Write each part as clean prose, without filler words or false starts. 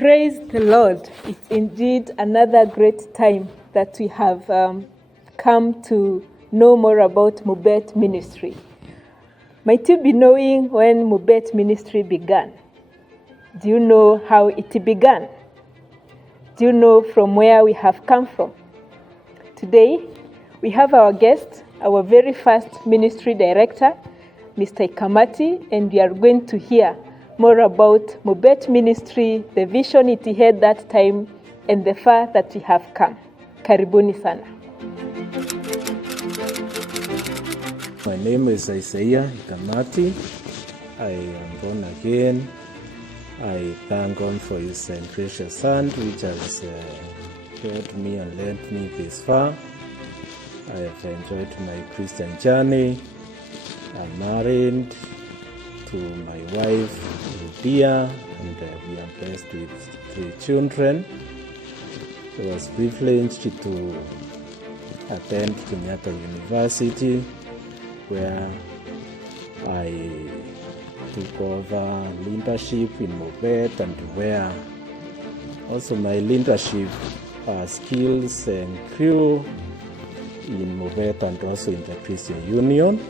Praise the Lord. It's indeed another great time that we have come to know more about MUBET ministry. Might you be knowing when MUBET ministry began? Do you know how it began? Do you know from where we have come from? Today, we have our guest, our very first ministry director, Mr. Ikamati, and we are going to hear more about MUBET ministry, the vision it had that time, and the far that we have come. Karibuni sana. My name is Ikamati. I am born again. I thank God for His precious hand, which has helped me and led me this far. I have enjoyed my Christian journey. I'm married to my wife, Lydia, and we are blessed with 3 children. I was privileged to attend Kenyatta University, where I took over leadership in MUBET, and where also my leadership skills and grew in MUBET and also in the Christian Union.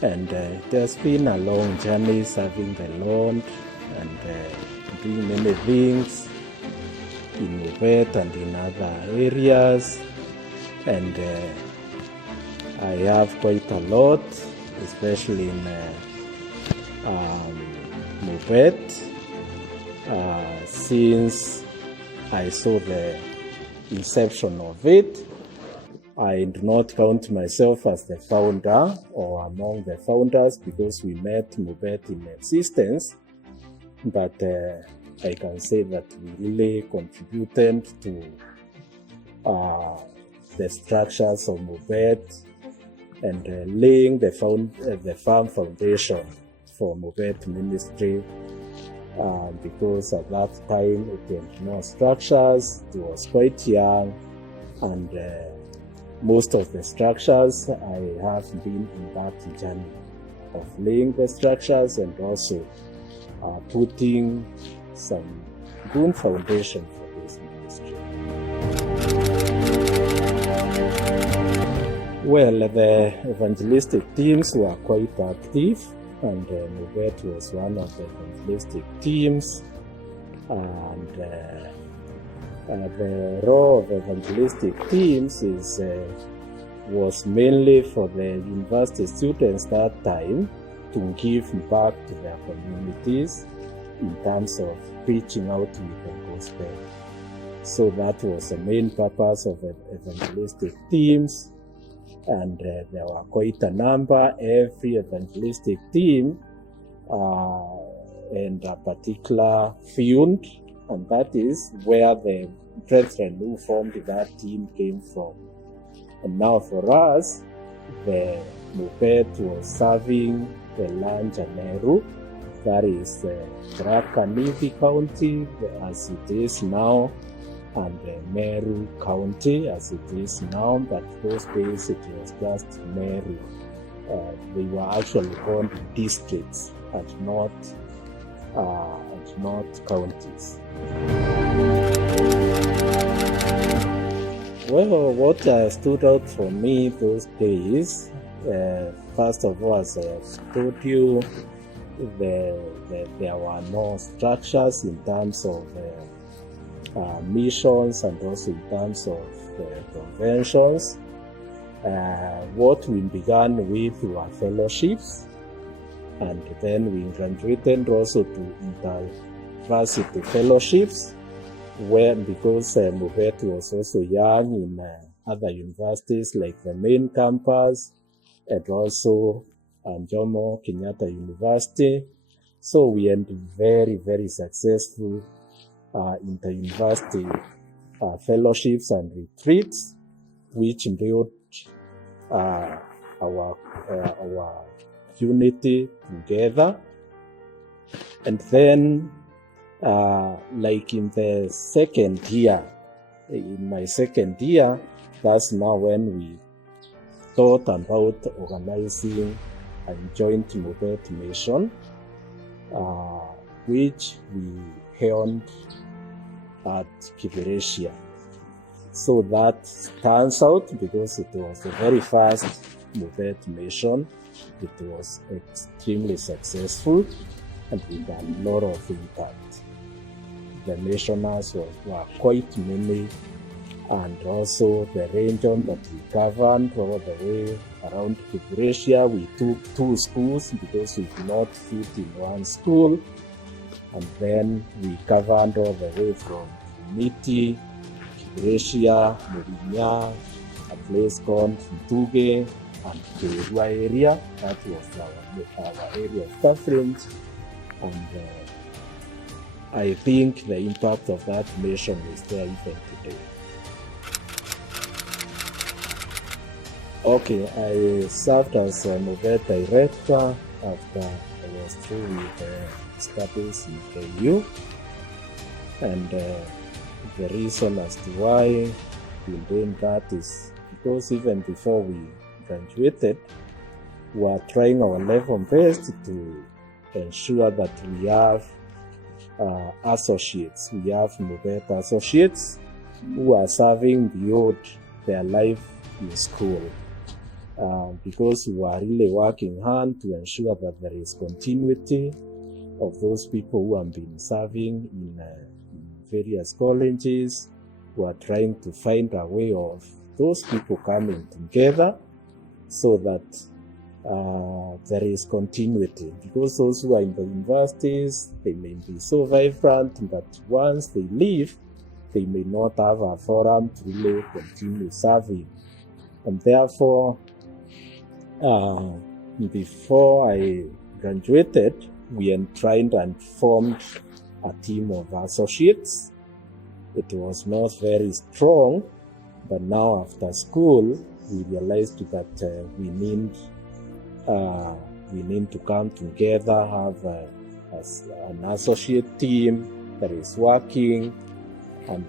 And it has been a long journey serving the Lord and doing many things in MUBET and in other areas. And I have quite a lot, especially in MUBET, since I saw the inception of it. I do not count myself as the founder or among the founders because we met MUBET in existence, but I can say that we really contributed to the structures of MUBET and laying the firm foundation for MUBET ministry, because at that time it had no structures, it was quite young, and most of the structures I have been in that journey of laying the structures and also putting some good foundation for this ministry. Well, the evangelistic teams were quite active, and MUBET was one of the evangelistic teams, and the role of evangelistic teams was mainly for the university students that time to give back to their communities in terms of preaching out with the gospel. So that was the main purpose of evangelistic teams, and there were quite a number. Every evangelistic team and a particular field, and that is where the brethren who formed that team came from. And now for us, the MUBET was serving the Lanja Meru, that is Tharaka Nithi County as it is now, and Meru County as it is now, but those days it was just Meru. They were actually called districts and not counties. Well, what stood out for me those days, first of all, as I told you, there were no structures in terms of missions and also in terms of conventions. What we began with were fellowships, and then we graduated also to intervarsity fellowships, where because MUBET was also young in other universities like the main campus and also Jomo Kenyatta University. So we had very, very successful inter-university fellowships and retreats, which built our unity together. And then like in the second year, in my second year, that's now when we thought about organizing a joint MUBET mission. which we held at Kiberesia. So that turns out, because it was the very first MUBET mission, it was extremely successful and with a lot of impact. The missioners were quite many, and also the region that we governed all the way around Kiberesia, we took 2 schools because we could not fit in one school. And then we governed all the way from Miti, Kiberesia, Murinya, a place called Ntuge, and the Rua area. That was our area of coverage. And I think the impact of that mission is there even today. Okay, I served as a MUBET director after I was through with studies in KU. And the reason as to why we're doing that is because even before we graduated, we are trying our level best to ensure that we have associates. We have MUBET associates who are serving beyond their life in school. Because we are really working hard to ensure that there is continuity of those people who have been serving in various colleges. We are trying to find a way of those people coming together so that there is continuity. Because those who are in the universities, they may be so vibrant, but once they leave, they may not have a forum to really continue serving. And therefore, before I graduated, we tried and formed a team of associates. It was not very strong, but now after school, we realized that we need to come together, have an associate team that is working, and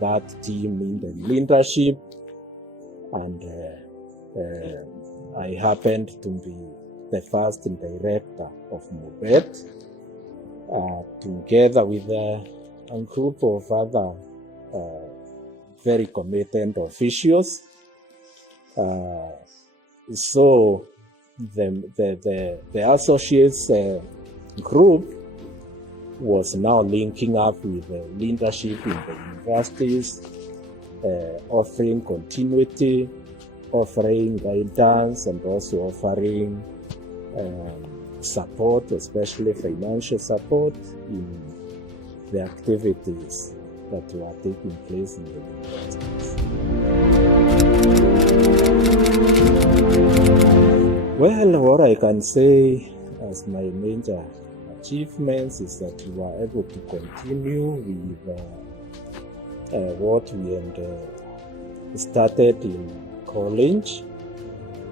that team needed leadership. And I happened to be the first director of MUBET, together with a group of other very committed officials. So the associates group was now linking up with the leadership in the universities, offering continuity, offering guidance, and also offering support, especially financial support, in the activities that were taking place in the universities. Well, what I can say as my major achievements is that we were able to continue with what we had started in college,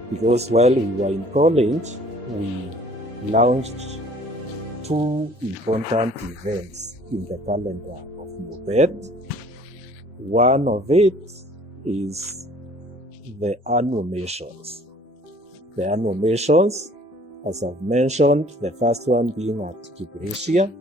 because while we were in college, we launched 2 important events in the calendar of MUBET. One of it is the annual missions. The annual missions, as I've mentioned, the first one being at Kiberesia,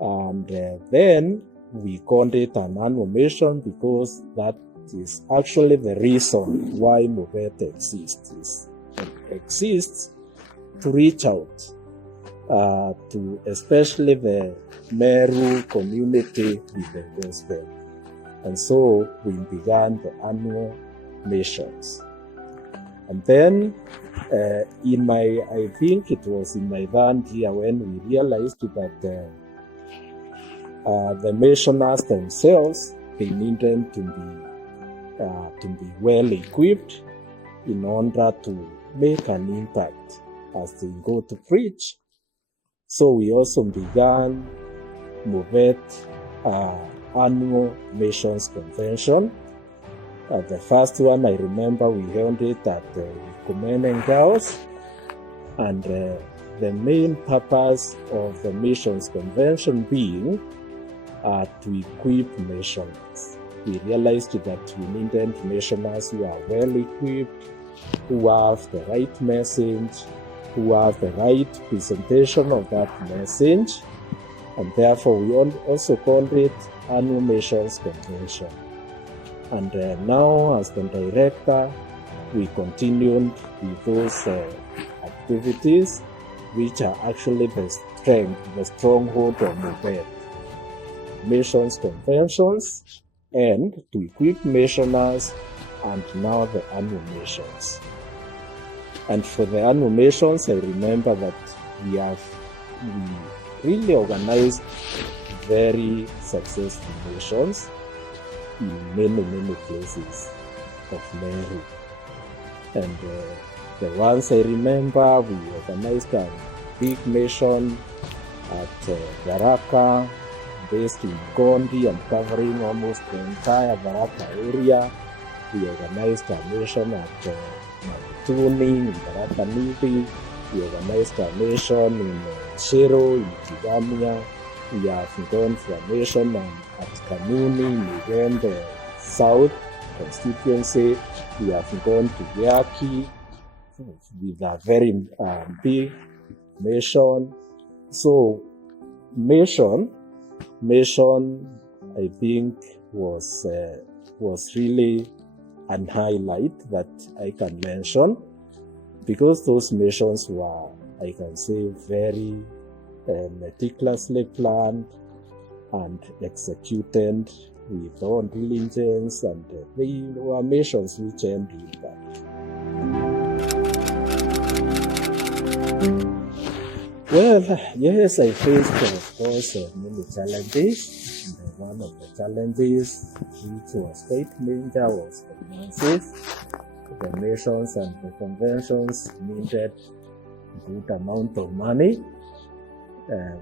and then we called it an annual mission because that is actually the reason why MUBET exists. It exists to reach out to especially the Meru community with the gospel. And so we began the annual missions. And then I think it was in my 3rd year when we realized that the missioners themselves, they needed to be well equipped in order to make an impact as they go to preach. So we also began MUBET annual missions convention. The first one, I remember we held it at Ikamati Girls, and the main purpose of the missions convention being to equip missionaries. We realized that we needed missionaries who are well equipped, who have the right message, who have the right presentation of that message, and therefore we also called it Annual Missions Convention. And now, as the director, we continued with those activities, which are actually the stronghold of MUBET. Missions conventions, and to equip missioners, and now the annual missions. And for the annual missions, I remember that we really organized very successful missions in many places of Meru. And the ones I remember, we organized a big mission at Baraka, based in Gondi and covering almost the entire Baraka area. We organized a mission at Magutuni in Baraka Nithi. We organized a mission in Shiro in Kigamia. We have gone for a mission at Kanuni in Uganda South constituency. We have gone to Yaki with a very big mission. So mission, I think, was really an highlight that I can mention, because those missions were, I can say, very meticulously planned and executed with all diligence, and they were missions which ended with that. Well, yes, I faced, of course, many challenges. And one of the challenges, which was quite major, was finances. The missions and the conventions needed a good amount of money,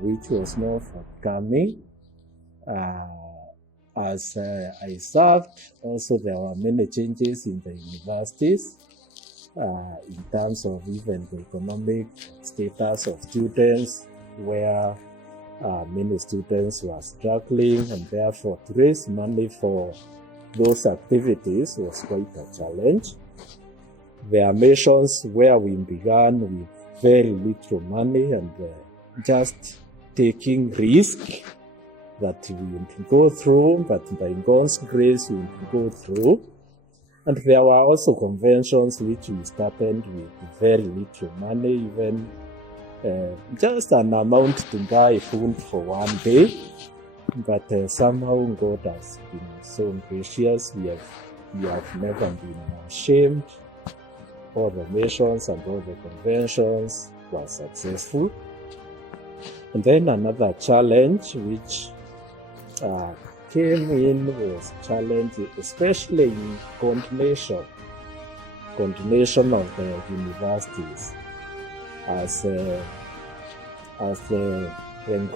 which was not forthcoming. As I served, also there were many changes in the universities in terms of even the economic status of students, where many students were struggling, and therefore to raise money for those activities was quite a challenge. There are missions where we began with very little money and just taking risk that we would go through, but by God's grace we would go through. And there were also conventions which we started with very little money, even just an amount to buy food for one day. But somehow God has been so gracious. We have never been ashamed. All the missions and all the conventions were successful. And then another challenge which came in was challenge, especially in continuation of the universities, as the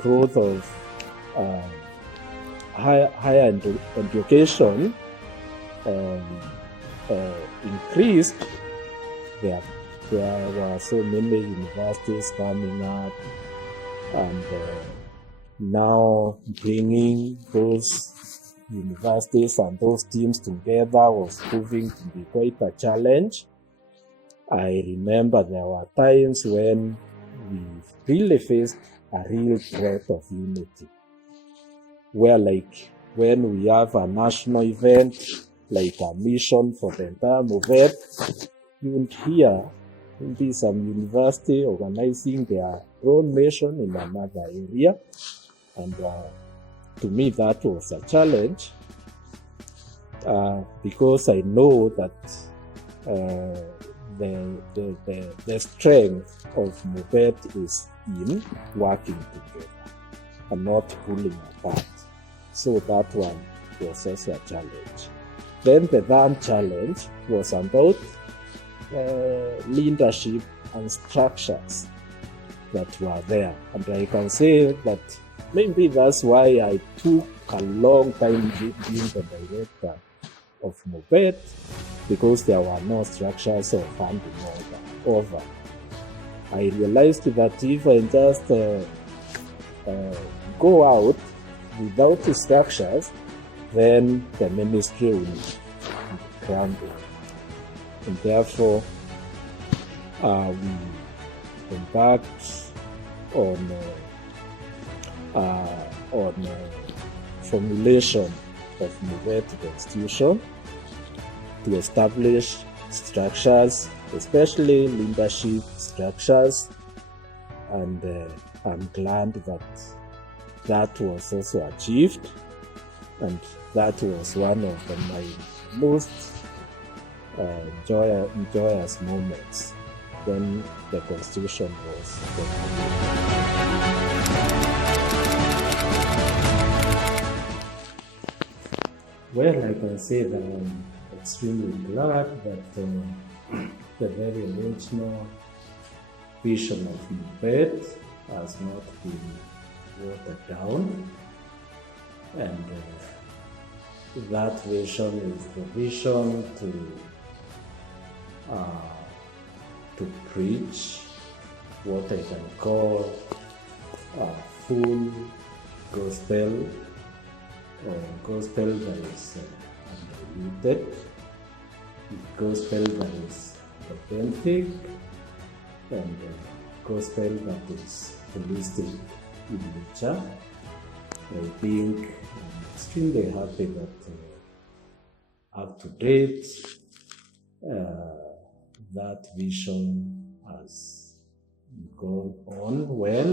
growth of higher education increased. There were so many universities coming up, and now bringing those universities and those teams together was proving to be quite a challenge. I remember there were times when we really faced a real threat of unity, where like when we have a national event, like a mission for the entire MUBET, you would hear maybe some university organizing their own mission in another area. And to me, that was a challenge because I know that the strength of MUBET is in working together and not pulling apart. So that one was also a challenge. Then the third challenge was about leadership and structures that were there. And I can say that maybe that's why I took a long time being the director of MUBET, because there were no structures of handing over. I realized that if I just go out without the structures, then the ministry will crumble. And therefore, we embarked on on formulation of MUBET constitution to establish structures, especially leadership structures, and I'm glad that that was also achieved, and that was one of my most joyous moments when the constitution was completed. Well, I can say that I'm extremely glad that the very original vision of MUBET has not been watered down, and that vision is the vision to preach what I can call full gospel, or gospel that is undiluted, gospel that is authentic, and gospel that is holistic in nature. I think I'm extremely happy that up to date that vision has gone on well.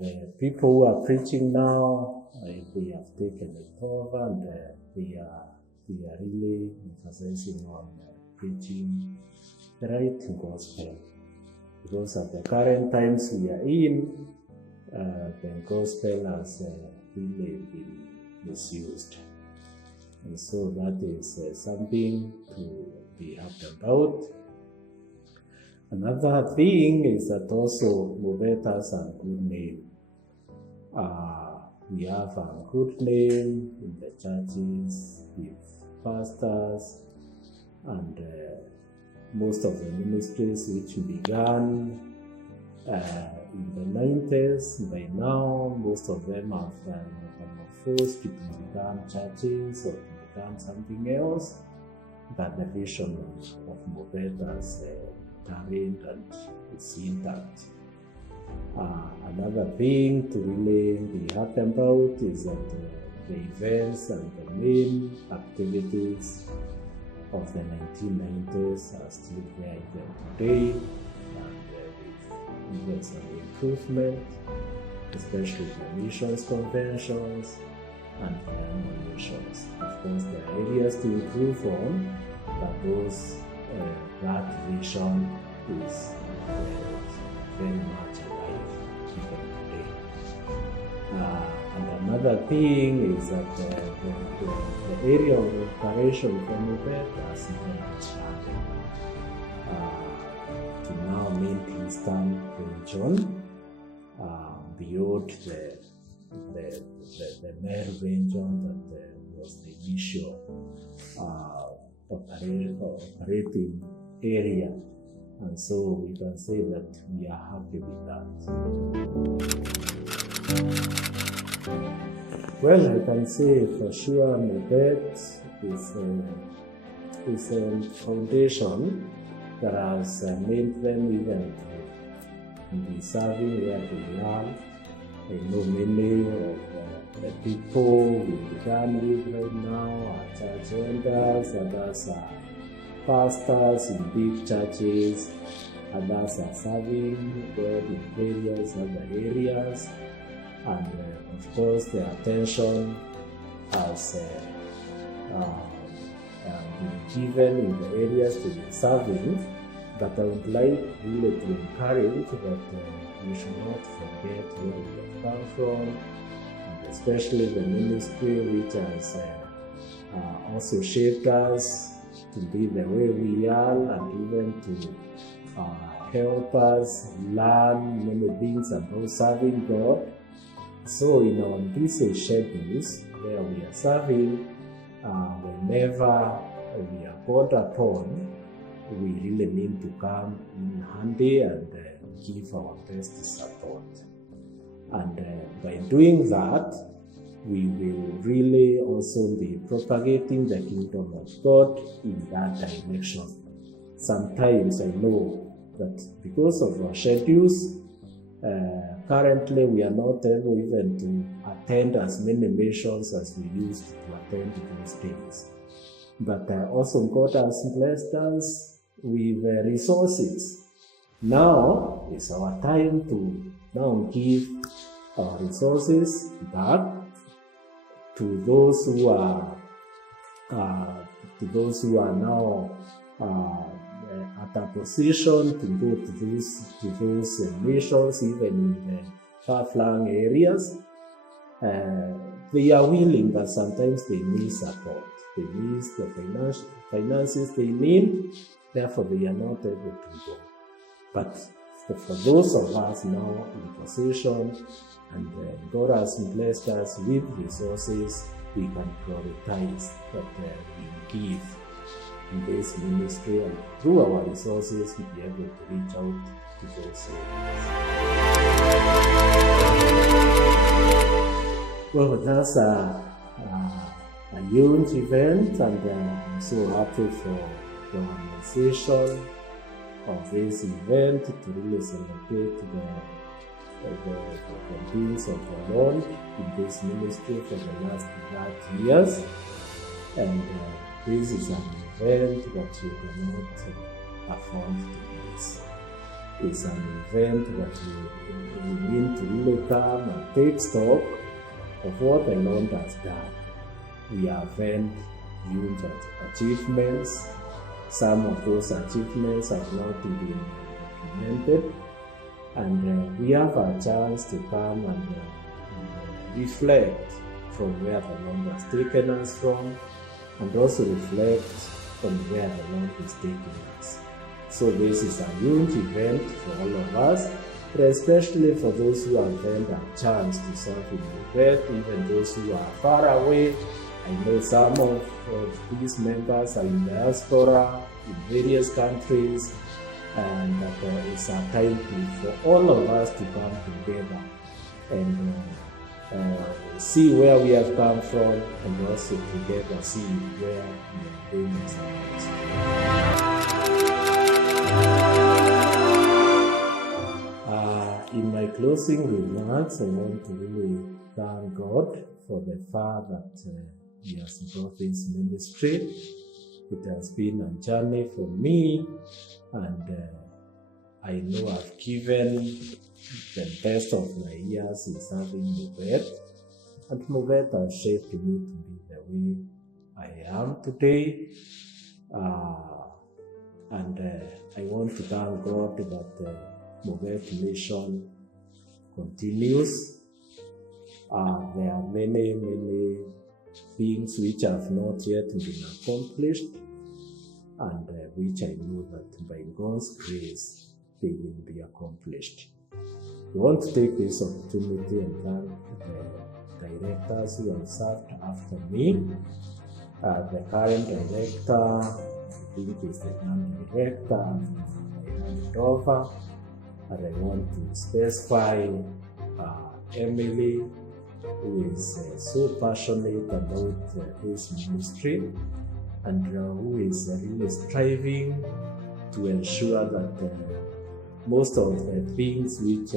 The people who are preaching now, they have taken it over, and they are really emphasizing on preaching the right gospel. Because at the current times we are in, the gospel has really been misused. And so that is something to be happy about. Another thing is that also MUBET has a good name. We have a good name in the churches with pastors, and most of the ministries which began in the 90s, by now most of them have metamorphosed to become churches or to become something else, but the vision of MUBET has carried and is intact. Another thing to really be happy about is that the events and the main activities of the 1990s are still there even today, and with some improvement, especially the missions conventions and the missions. Of course, there are areas to improve on, but that vision is very much alive even today. And another thing is that the area of operation for MUBET has even expanded to now mean Eastern region, beyond the mere region that was the initial operating area. And so we can say that we are happy with that. Well, I can say for sure MUBET is a foundation that has made them even to be serving where they are. I know many of the people we began with right now are church elders, others are pastors in big churches, others are serving God in various other areas, and of course the attention has been given in the areas to be serving. But I would like really to encourage that we should not forget where we have come from, and especially the ministry which has also shaped us to be the way we are, and even to help us learn many things about serving God. So in our busy schedules where we are serving, whenever we are called upon, we really need to come in handy and give our best support. And by doing that, we will really also be propagating the kingdom of God in that direction. Sometimes I know that because of our schedules, Currently, we are not able even to attend as many missions as we used to attend those days. But also God has blessed us with resources. Now is our time to now give our resources back to those who are now at a position to go to those missions, even in the far-flung areas. They are willing, but sometimes they need support. They need the finances they need, therefore they are not able to go. But for those of us now in position, and God has blessed us with resources, we can prioritize that we give in this ministry, and through our resources we'll be able to reach out to those areas. Well, that's a huge event, and I'm so happy for the organization of this event to really celebrate the deeds of the Lord in this ministry for the last 30 years. And this is an event that you cannot afford to miss. It's an event that we need to really come and take stock of what the Lord has done. We have had huge achievements. Some of those achievements have not been documented, and we have a chance to come and reflect from where the Lord has taken us from, and also reflect on where the Lord is taking us. So this is a huge event for all of us, but especially for those who have had a chance to serve in MUBET, even those who are far away. I know some of these members are in diaspora, in various countries, and that it's a time for all of us to come together and see where we have come from, and also together see where we are going next. In my closing remarks, I want to really thank God for the far that He has brought this ministry. It has been a journey for me, and I know I've given the best of my years in serving MUBET, and MUBET has shaped me to be the way I am today. And I want to thank God that the MUBET mission continues. There are many things which have not yet been accomplished, and which I know that by God's grace they will be accomplished. I want to take this opportunity and thank the directors who have served after me. The current director, I think is the non-director, I hand it over, and I want to specify Emily, who is so passionate about this ministry, and who is really striving to ensure that most of the things which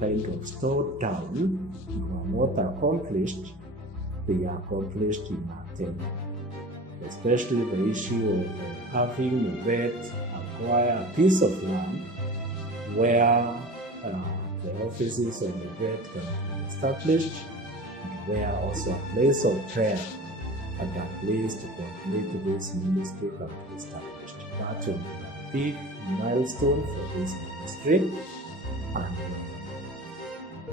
kind of stored down were not accomplished, they are accomplished in our tenure. Especially the issue of having MUBET acquire a piece of land where the offices of MUBET can be established, and where also a place of prayer and a place to complete this ministry can be established. That will be a big milestone for this ministry, and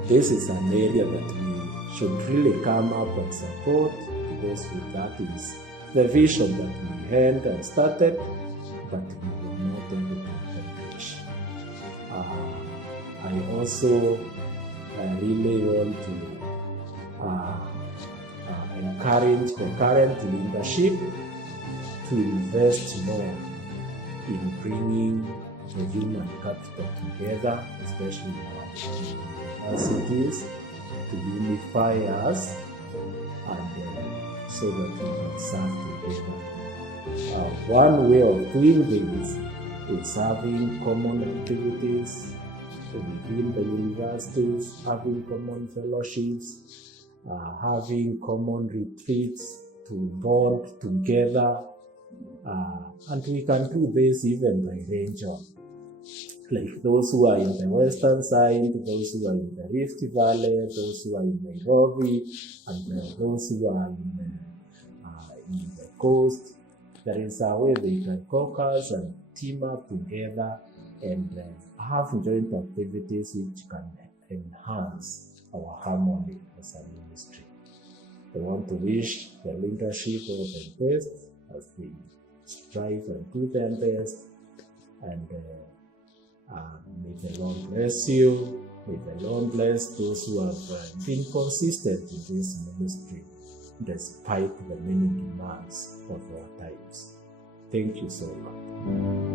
this is an area that we should really come up and support, because that is the vision that we had and started, but we were not able to accomplish. I also really want to encourage the current leadership to invest more in bringing the human capital together, especially our universities, to unify us, and so that we can serve together. One way of doing this is having common activities, within the universities, having common fellowships, having common retreats to bond together. And we can do this even by region. Like those who are in the western side, those who are in the Rift Valley, those who are in Nairobi, and those who are in the coast. There is a way they can caucus and team up together and have joint activities which can enhance our harmony as a ministry. I want to wish the leadership all the best as they strive and do their best, and may the Lord bless you. May the Lord bless those who have been consistent in this ministry despite the many demands of our times. Thank you so much.